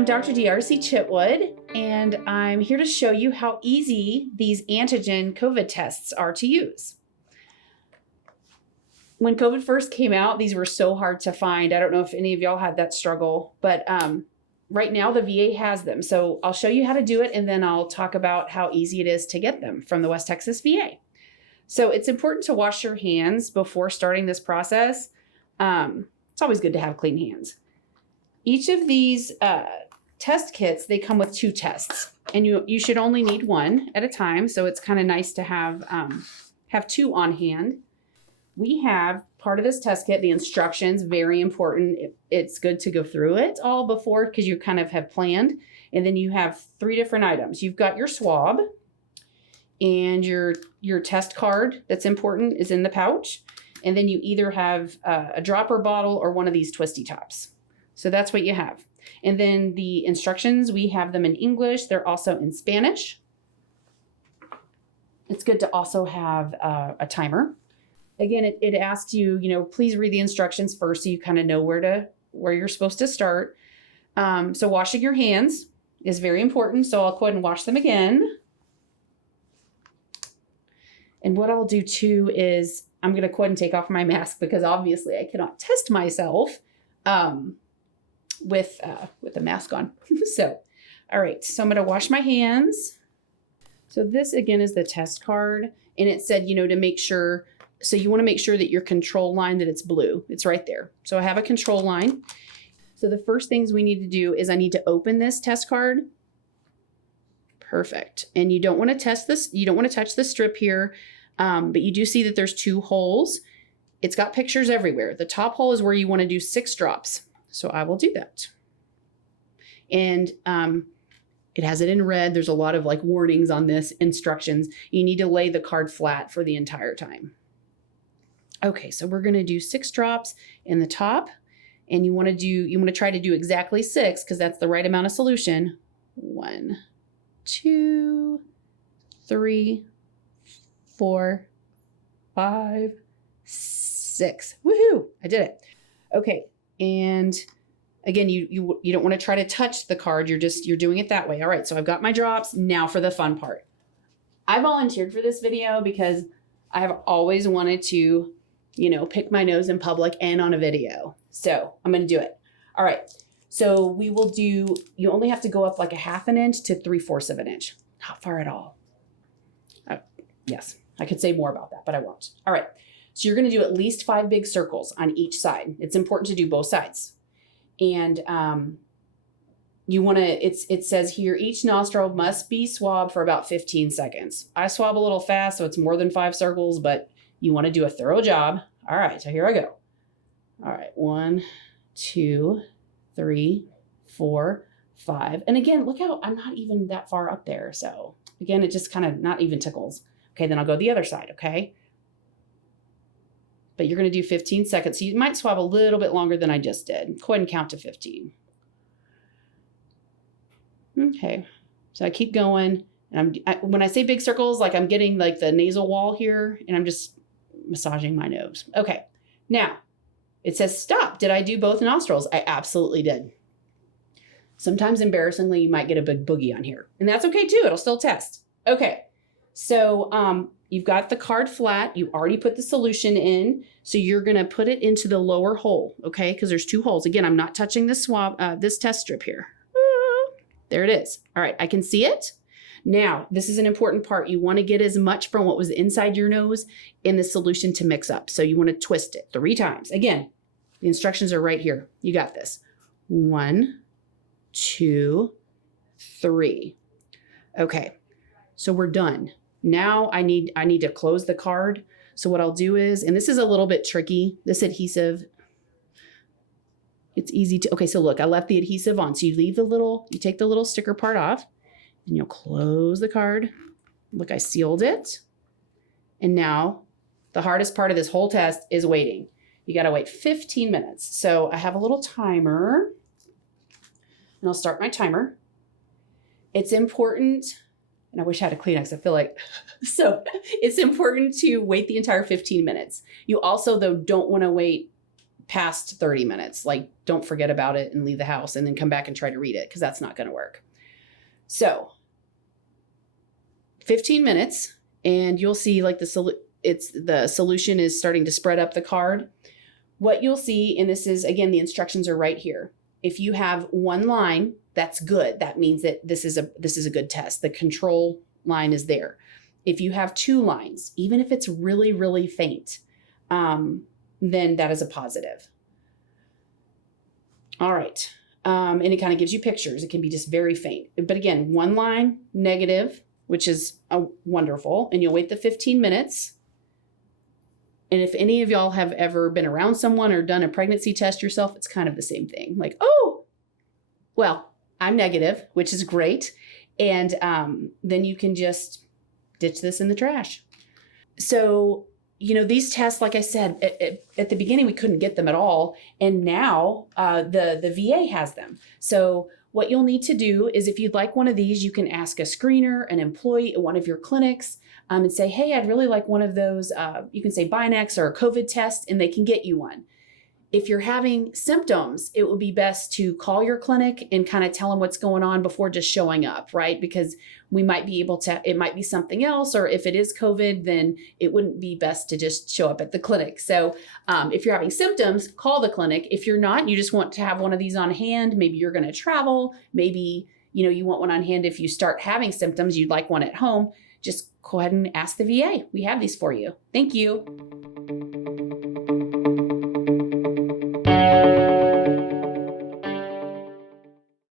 I'm Dr. DRC Chitwood, and I'm here to show you how easy these antigen COVID tests are to use. When COVID first came out, these were so hard to find. I don't know if any of y'all had that struggle, but right now the VA has them. So I'll show you how to do it, and then I'll talk about how easy it is to get them from the West Texas VA. So it's important to wash your hands before starting this process. It's always good to have clean hands. Each of these test kits, they come with 2 tests, and you should only need one at a time. So it's kind of nice to have 2 on hand. We have part of this test kit, the instructions, very important. It's good to go through it all before, because you kind of have planned. And then you have 3 different items. You've got your swab, and your test card that's important is in the pouch. And then you either have a dropper bottle or one of these twisty tops. So that's what you have. And then the instructions, we have them in English. They're also in Spanish. It's good to also have a timer. Again, it asks you, please read the instructions first so you kind of know where you're supposed to start. So washing your hands is very important. So I'll go ahead and wash them again. And what I'll do too is I'm going to go ahead and take off my mask, because obviously I cannot test myself with the mask on. So, all right, so I'm going to wash my hands. So this again is the test card, and it said, to make sure, so you want to make sure that your control line, that it's blue. It's right there. So I have a control line. So the first things we need to do is I need to open this test card. Perfect. And you don't want to test this. You don't want to touch the strip here. But you do see that there's 2 holes. It's got pictures everywhere. The top hole is where you want to do 6 drops. So I will do that. And it has it in red. There's a lot of warnings on this, instructions. You need to lay the card flat for the entire time. Okay, so we're going to do 6 drops in the top. And you want to try to do exactly 6, because that's the right amount of solution. 1, 2, 3, 4, 5, 6. Woohoo! I did it. Okay, and again, you don't want to try to touch the card. You're doing it that way. All right, so I've got my drops. Now for the fun part. I volunteered for this video because I have always wanted to, pick my nose in public and on a video. So I'm going to do it. All right, so we will do, you only have to go up like a 1/2 inch to 3/4 of an inch. Not far at all. Yes, I could say more about that, but I won't. All right. So you're going to do at least 5 big circles on each side. It's important to do both sides. And you want to, it says here, each nostril must be swabbed for about 15 seconds. I swab a little fast, so it's more than 5 circles, but you want to do a thorough job. All right, so here I go. All right, 1, 2, 3, 4, 5. And again, look how I'm not even that far up there. So again, it just kind of not even tickles. Okay, then I'll go the other side, okay? But you're going to do 15 seconds. So you might swab a little bit longer than I just did. Go ahead and count to 15. Okay, so I keep going. And when I say big circles, I'm getting the nasal wall here, and I'm just massaging my nose. Okay, now it says stop. Did I do both nostrils? I absolutely did. Sometimes embarrassingly, you might get a big boogie on here, and that's okay too. It'll still test. Okay, so you've got the card flat. You already put the solution in, so you're going to put it into the lower hole, okay? Because there's 2 holes. Again, I'm not touching this swab, this test strip here. There it is. All right, I can see it. Now, this is an important part. You want to get as much from what was inside your nose in the solution to mix up. So you want to twist it 3 times. Again, the instructions are right here. You got this. 1, 2, 3. Okay, so we're done. Now I need to close the card. So what I'll do is, and this is a little bit tricky, this adhesive, it's easy to, okay, so look, I left the adhesive on. So you take the little sticker part off, and you'll close the card. Look, I sealed it. And now the hardest part of this whole test is waiting. You got to wait 15 minutes. So I have a little timer, and I'll start my timer. It's important, and I wish I had a Kleenex, I feel like, so it's important to wait the entire 15 minutes. You also, though, don't want to wait past 30 minutes. Like, don't forget about it and leave the house and then come back and try to read it, because that's not going to work. So 15 minutes and you'll see like the solution is starting to spread up the card. What you'll see, and this is, again, the instructions are right here. If you have one line, that's good. That means that this is a good test. The control line is there. If you have two lines, even if it's really, really faint, then that is a positive. All right. And it kind of gives you pictures. It can be just very faint. But again, one line, negative, which is wonderful. And you'll wait the 15 minutes. And if any of y'all have ever been around someone or done a pregnancy test yourself, it's kind of the same thing. Like, oh, well, I'm negative, which is great. And then you can just ditch this in the trash. So, you know, these tests, like I said, at the beginning, we couldn't get them at all. And now the VA has them. So what you'll need to do is, if you'd like one of these, you can ask a screener, an employee at one of your clinics, and say, hey, I'd really like one of those. You can say Binax or a COVID test, and they can get you one. If you're having symptoms, it would be best to call your clinic and kind of tell them what's going on before just showing up, right? Because we might be able to, it might be something else, or if it is COVID, then it wouldn't be best to just show up at the clinic. So if you're having symptoms, call the clinic. If you're not, you just want to have one of these on hand. Maybe you're going to travel. Maybe, you know, you want one on hand if you start having symptoms, you'd like one at home. Just go ahead and ask the VA. We have these for you. Thank you.